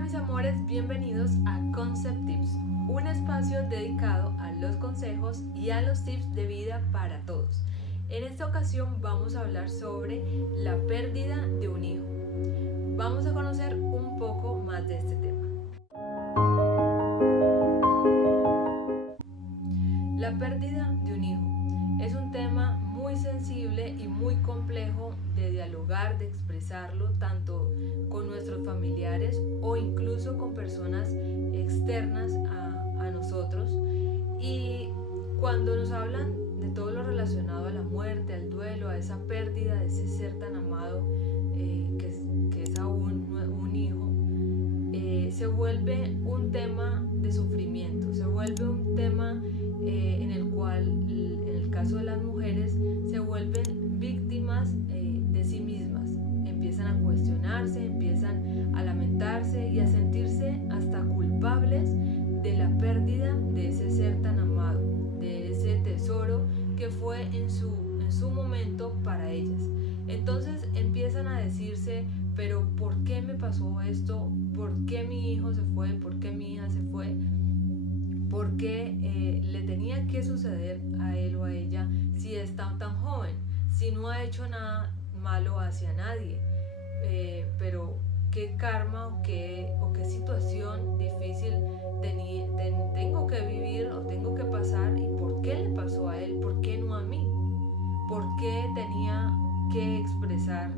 Hola mis amores, bienvenidos a Concept Tips, un espacio dedicado a los consejos y a los tips de vida para todos. En esta ocasión vamos a hablar sobre la pérdida de un hijo. Vamos a conocer un poco más de este tema. La pérdida de un hijo es un tema muy sensible y muy complejo de dialogar, de expresarlo tanto con nuestros familiares o incluso con personas externas a nosotros. Y cuando nos hablan de todo lo relacionado a la muerte, al duelo, a esa pérdida de ese ser tan amado que es aún un hijo, se vuelve un tema de sufrimiento, se vuelve un tema en el cual, en el caso de las mujeres, se vuelven víctimas de sí mismas. Empiezan a cuestionarse, empiezan a lamentarse y a sentirse hasta culpables de la pérdida de ese ser tan amado, de ese tesoro que fue en su momento para ellas. Entonces empiezan a decirse, pero ¿por qué me pasó esto? ¿Por qué mi hijo se fue? ¿Por qué mi hija se fue? ¿Por qué le tenía que suceder a él o a ella si es tan joven? Si no ha hecho nada malo hacia nadie. Pero ¿qué karma o qué situación difícil tengo que vivir o tengo que pasar? ¿Y por qué le pasó a él? ¿Por qué no a mí? ¿Por qué tenía que expresar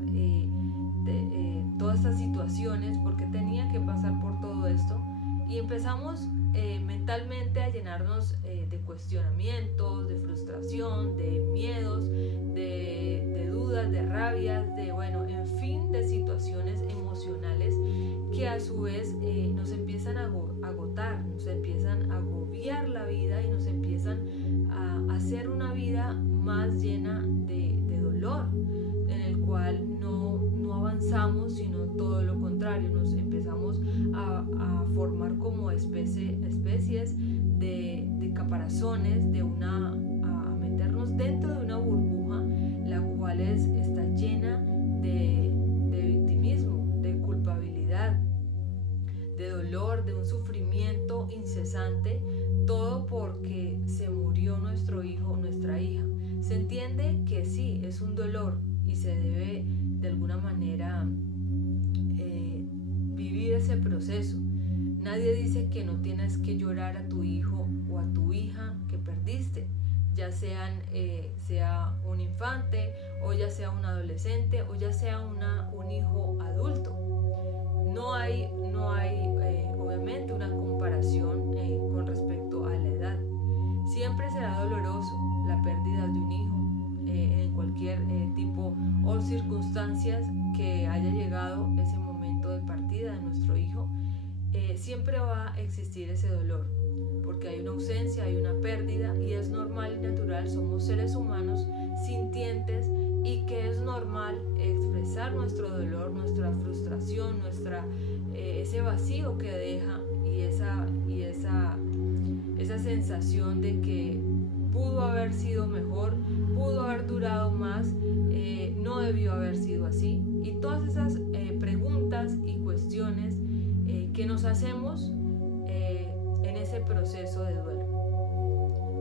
todas estas situaciones? ¿Por qué tenía que pasar por todo esto? Y empezamos mentalmente a llenarnos de cuestionamientos, de frustración, de miedos, de dudas, de rabias, en fin, de situaciones emocionales que a su vez nos empiezan a agotar, nos empiezan a agobiar la vida y nos empiezan a hacer una vida más llena de dolor, en el cual no avanzamos, sino todo lo contrario, nos empezamos a formar como especies de caparazones, a meternos dentro de una burbuja, la cual está llena de victimismo, de culpabilidad, de dolor, de un sufrimiento incesante, todo porque se murió nuestro hijo o nuestra hija. Se entiende que sí, es un dolor y se debe de alguna manera vivir ese proceso. Nadie dice que no tienes que llorar a tu hijo o a tu hija que perdiste, ya sea un infante o ya sea un adolescente o ya sea un hijo adulto. No hay obviamente una comparación con respecto a la edad. Siempre será doloroso la pérdida de un hijo en cualquier tipo o circunstancias que haya llegado ese momento de partida de nuestro hijo. Siempre va a existir ese dolor porque hay una ausencia, hay una pérdida y es normal y natural. Somos seres humanos sintientes y que es normal expresar nuestro dolor, nuestra frustración, ese vacío que deja y esa sensación de que pudo haber sido mejor, pudo haber durado más, no debió haber sido así, y todas esas preguntas y cuestiones que nos hacemos en ese proceso de duelo.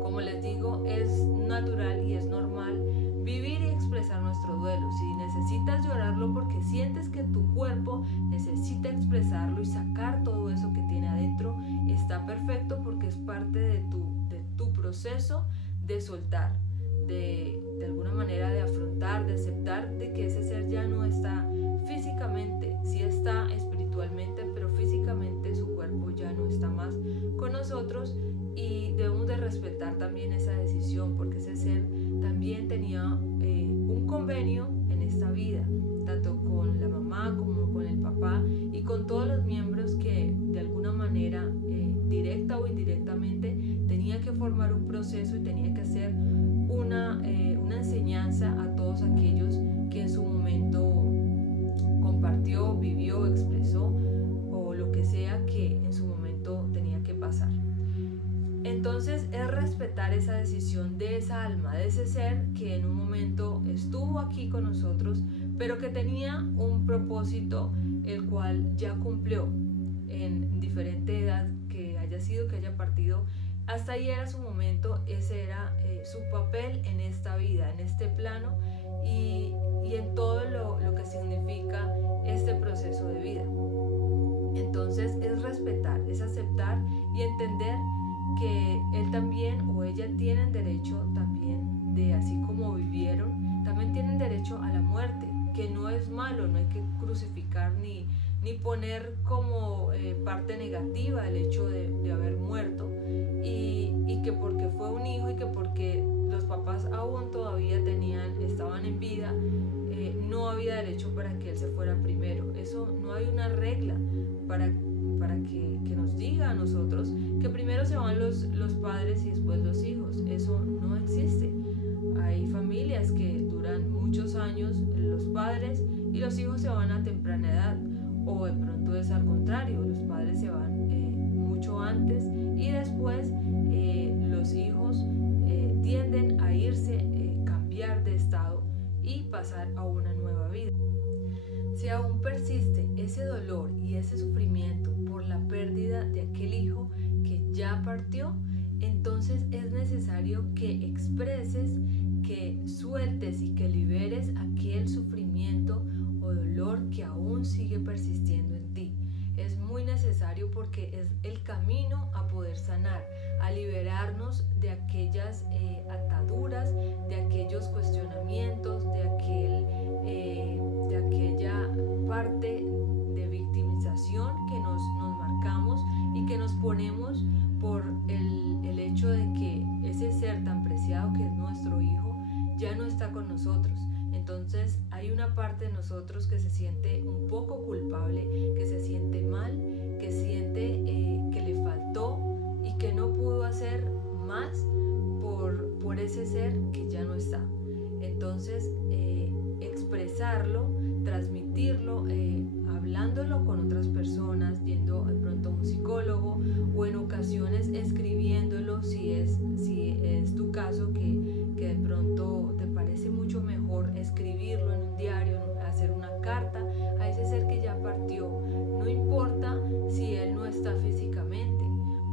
Como les digo, es natural y es normal vivir y expresar nuestro duelo. Si necesitas llorarlo porque sientes que tu cuerpo necesita expresarlo y sacar todo eso que tiene adentro, está perfecto porque es parte de tu proceso de soltar, de alguna manera de afrontar, de aceptar de que ese ser ya no está físicamente, sí está espiritualmente, pero físicamente su cuerpo ya no está más con nosotros, y debemos de respetar también esa decisión porque ese ser también tenía un convenio en esta vida, tanto con la mamá como con el papá y con todos los miembros que de alguna manera directa o indirectamente tenía que formar un proceso y tenía que hacer una enseñanza a todos aquellos que en su momento compartió, vivió, expresó o lo que sea que en su momento tenía que pasar. Entonces es respetar esa decisión de esa alma, de ese ser que en un momento estuvo aquí con nosotros, pero que tenía un propósito el cual ya cumplió. en diferente edad que haya sido, que haya partido, hasta ahí era su momento, ese era su papel en esta vida, en este plano y en todo lo que significa este proceso de vida. Entonces es respetar, es aceptar y entender que él también o ella tienen derecho también de, así como vivieron, también tienen derecho a la muerte, que no es malo, no hay que crucificar ni poner como parte negativa el hecho de haber muerto y que porque fue un hijo y que porque los papás aún todavía estaban en vida, no había derecho para que él se fuera primero. Eso no hay una regla para que nos diga a nosotros que primero se van los padres y después los hijos. Eso no existe. Hay familias que duran muchos años, los padres, y los hijos se van a temprana edad, o de pronto es al contrario, los padres se van mucho antes y después los hijos tienden a irse, cambiar de estado y pasar a una nueva vida. Si aún persiste ese dolor y ese sufrimiento por la pérdida de aquel hijo que ya partió, entonces es necesario que expreses, que sueltes y que liberes aquel sufrimiento o dolor que aún sigue persistiendo en ti. Es muy necesario porque es el camino a poder sanar, a liberarnos de aquellas ataduras, de aquellos cuestionamientos, de aquella parte de victimización que nos marcamos y que nos ponemos por el hecho de que ese ser tan preciado que es nuestro hijo ya no está con nosotros. Entonces hay una parte de nosotros que se siente un poco culpable, que se siente mal, que siente que le faltó y que no pudo hacer más por ese ser que ya no está. Entonces expresarlo, transmitirlo, hablándolo con otras personas, yendo de pronto a un psicólogo o en ocasiones escribiéndolo si es tu caso que de pronto te parece mucho mejor escribirlo en un diario, hacer una carta a ese ser que ya partió, no importa si él no está físicamente.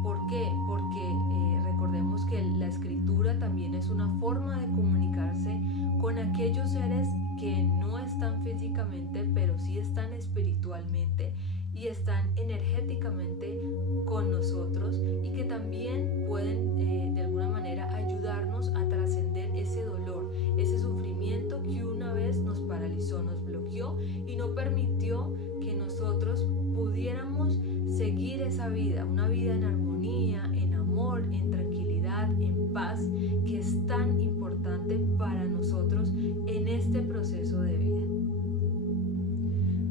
¿Por qué? Porque recordemos que la escritura también es una forma de comunicarse con aquellos seres que no están físicamente, pero sí están espiritualmente y están energéticamente con nosotros y que también pueden de alguna manera ayudarnos a trascender ese dolor, ese sufrimiento que una vez nos paralizó, nos bloqueó y no permitió que nosotros pudiéramos seguir esa vida, una vida en armonía, en amor, en tranquilidad, en paz, que es tan importante para nosotros en este proceso de vida.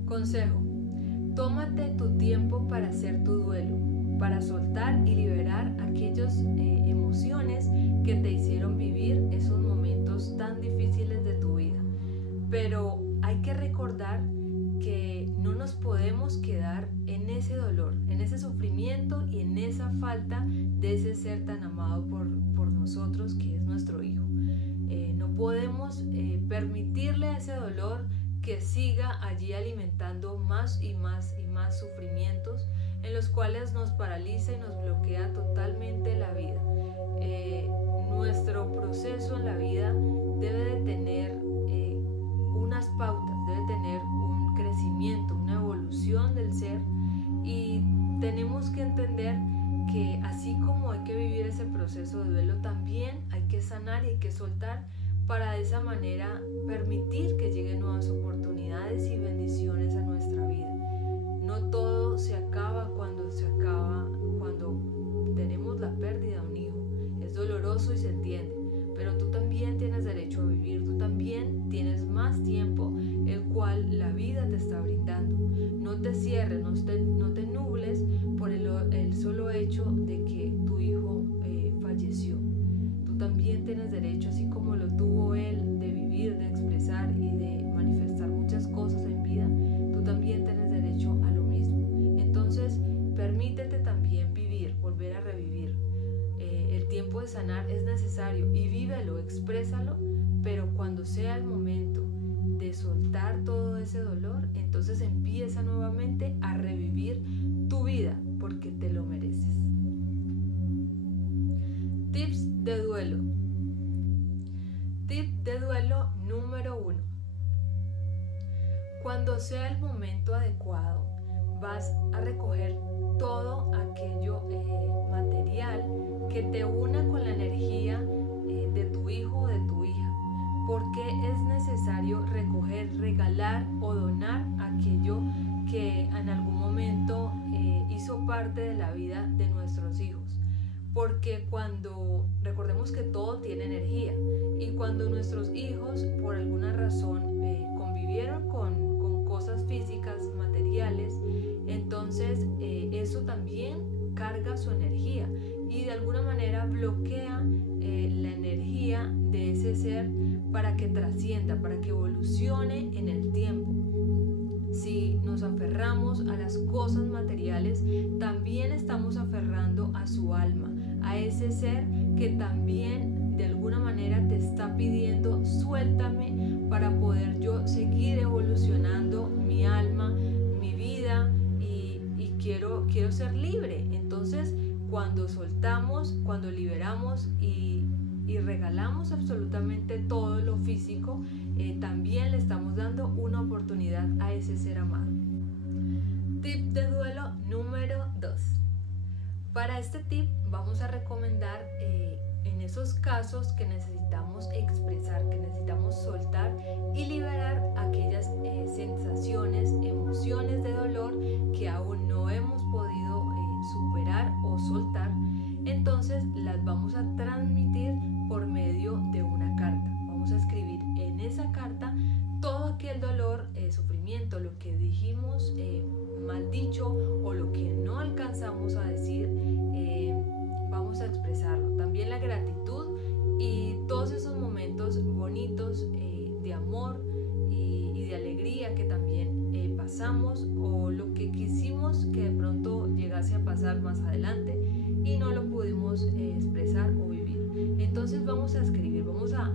Consejo: tómate tu tiempo para hacer tu duelo, para soltar y liberar aquellas emociones que te hicieron vivir esos momentos tan difíciles de tu vida. Pero hay que recordar que no nos podemos quedar en ese dolor, en ese sufrimiento y en esa falta de ese ser tan amado por nosotros que es nuestro hijo. No podemos permitirle a ese dolor que siga allí alimentando más y más y más sufrimientos en los cuales nos paraliza y nos bloquea totalmente la vida. Nuestro proceso en la vida debe de tener unas pautas, debe tener un crecimiento, una evolución del ser y tenemos que entender que así como hay que vivir ese proceso de duelo, también hay que sanar y hay que soltar para de esa manera permitir que lleguen nuevas oportunidades y bendiciones a nuestra vida. No todo se acaba cuando tenemos la pérdida de un hijo. Es doloroso y se entiende, pero tú también tienes derecho a vivir, tú también tienes más tiempo el cual la vida te está brindando. No te cierres, no te nubles por el solo hecho de que tu hijo falleció. Tú también tienes derecho, así como lo tuvo él, de vivir, de expresar y de manifestar muchas cosas en vida, tú también tienes derecho a lo mismo. Entonces, permítete también vivir, volver a revivir. El tiempo de sanar es necesario y vívelo, exprésalo, pero cuando sea el momento de soltar todo ese dolor, entonces empieza nuevamente a revivir tu vida porque te lo mereces. Tips de duelo. Tip de duelo número 1. Cuando sea el momento adecuado, vas a recoger todo aquello material que te una con la energía de tu hijo o de tu hija. Porque es necesario recoger, regalar o donar aquello que en algún momento hizo parte de la vida de nuestros hijos. Porque recordemos que todo tiene energía, y cuando nuestros hijos por alguna razón convivieron con cosas físicas, materiales, entonces eso también carga su energía y de alguna manera bloquea la energía de ese ser para que trascienda, para que evolucione en el tiempo. Si nos aferramos a las cosas materiales, también estamos aferrando a su alma, a ese ser que también de alguna manera te está pidiendo: suéltame para poder yo seguir evolucionando mi alma, mi vida, y quiero ser libre. Entonces, cuando soltamos, cuando liberamos y regalamos absolutamente todo lo físico, también le estamos dando una oportunidad a ese ser amado. Tip de duelo número 2. Para este tip vamos a recomendar en esos casos que necesitamos expresar, que necesitamos soltar y liberar aquellas sensaciones, emociones de dolor que aún no hemos podido superar o soltar. Entonces las vamos a transmitir por medio de una carta. Vamos a escribir en esa carta todo aquel dolor, sufrimiento, lo que dijimos mal dicho o lo que no alcanzamos a decir, vamos a expresarlo. También la gratitud y todos esos momentos bonitos de amor y de alegría que también pasamos, o lo que quisimos que de pronto llegase a pasar más adelante y no lo pudimos expresar o vivir. Entonces vamos a escribir, vamos a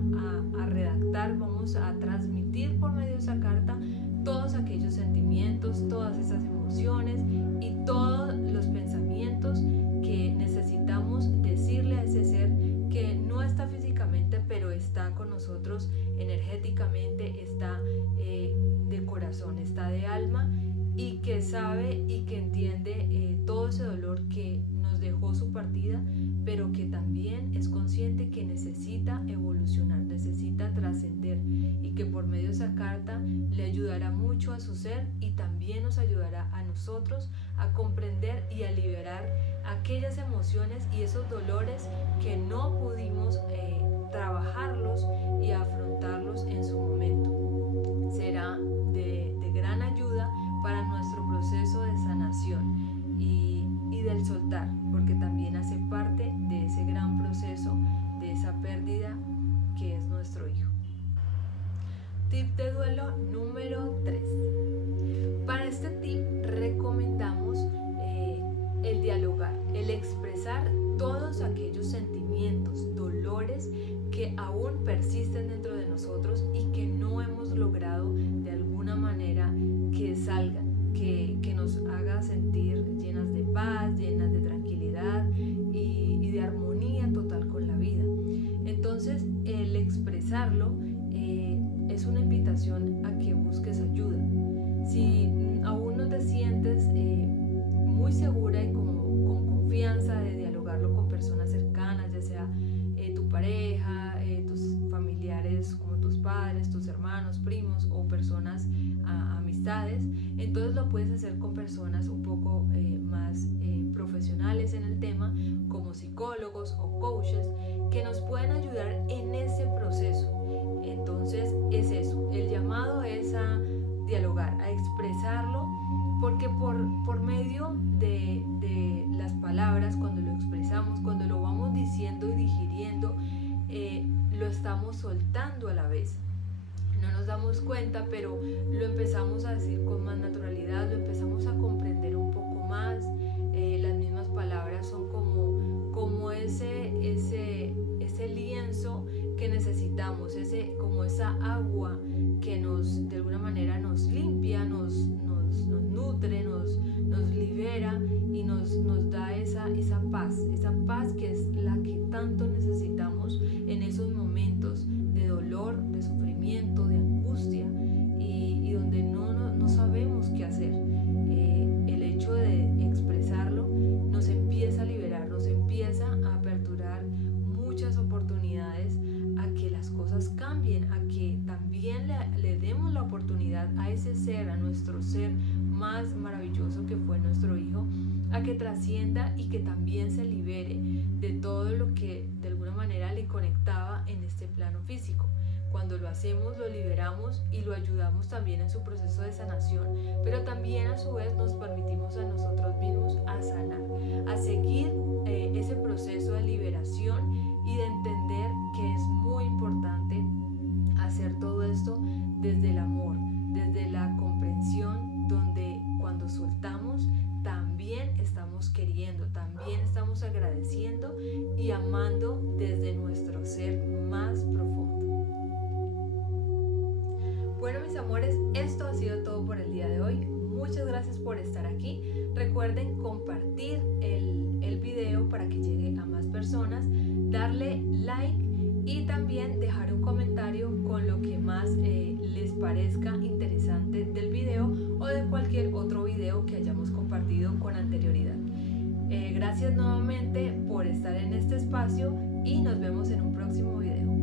redactar, vamos a transmitir por medio de esa carta todos aquellos sentimientos, todas esas emociones y todos los pensamientos que necesitamos decirle a ese ser que no está físicamente, pero está con nosotros energéticamente, está de corazón, está de alma, y que sabe y que entiende todo ese dolor que nos dejó su partida, pero que también es consciente que necesita evolucionar, necesita trascender, y que por medio de esa carta le ayudará mucho a su ser y también nos ayudará a nosotros a comprender y a liberar aquellas emociones y esos dolores que no pudimos trabajarlos y afrontarlos en su momento. Será de gran ayuda para nuestro proceso de sanación y del soltar, porque también hace parte de ese gran proceso, de esa pérdida que es nuestro hijo. Tip de duelo número 3. Para este tip recomendamos el dialogar, el expresar todos aquellos sentimientos, dolores que aún persisten dentro de nosotros y que no hemos logrado de alguna manera que salgan, que nos haga sentir llenas de paz, llenas de tranquilidad y de armonía total con la vida. Entonces, el expresarlo es una invitación a que busques ayuda. Si aún no te sientes muy segura y con confianza de dialogarlo con personas cercanas, ya sea tu pareja, tus familiares como tus padres, tus hermanos, primos o personas, amistades, entonces lo puedes hacer con personas un poco más profesionales en el tema, como psicólogos o coaches, que nos pueden ayudar en ese proceso. Entonces es eso, el llamado es a dialogar, a expresarlo, porque por medio de las palabras, cuando lo expresamos, cuando lo vamos diciendo y digiriendo, lo estamos soltando a la vez. No nos damos cuenta, pero lo empezamos a decir con más naturalidad, lo empezamos a comprender un poco más. Las mismas palabras son como ese lienzo que necesitamos, como esa agua que nos tanto necesitamos en esos momentos de dolor, de sufrimiento, de angustia y donde no sabemos qué hacer. El hecho de expresarlo nos empieza a liberar, nos empieza a aperturar muchas oportunidades a que las cosas cambien, a que también le demos la oportunidad a ese ser, a nuestro ser más maravilloso que fue nuestro hijo, a que trascienda y que también se libere de todo lo que de alguna manera le conectaba en este plano físico. Cuando lo hacemos, lo liberamos y lo ayudamos también en su proceso de sanación, pero también a su vez nos permitimos a nosotros mismos a sanar, a seguir ese proceso de liberación y de entender que es muy importante hacer todo esto desde el amor, desde la comprensión, donde cuando soltamos también estamos queriendo, también estamos agradeciendo y amando desde nuestro ser más profundo. Bueno, mis amores, esto ha sido todo por el día de hoy. Muchas gracias por estar aquí. Recuerden compartir el video para que llegue a más personas, darle like y también dejar un comentario con lo que más les parezca interesante del video o de cualquier otro video que hayamos compartido con anterioridad. Gracias nuevamente por estar en este espacio y nos vemos en un próximo video.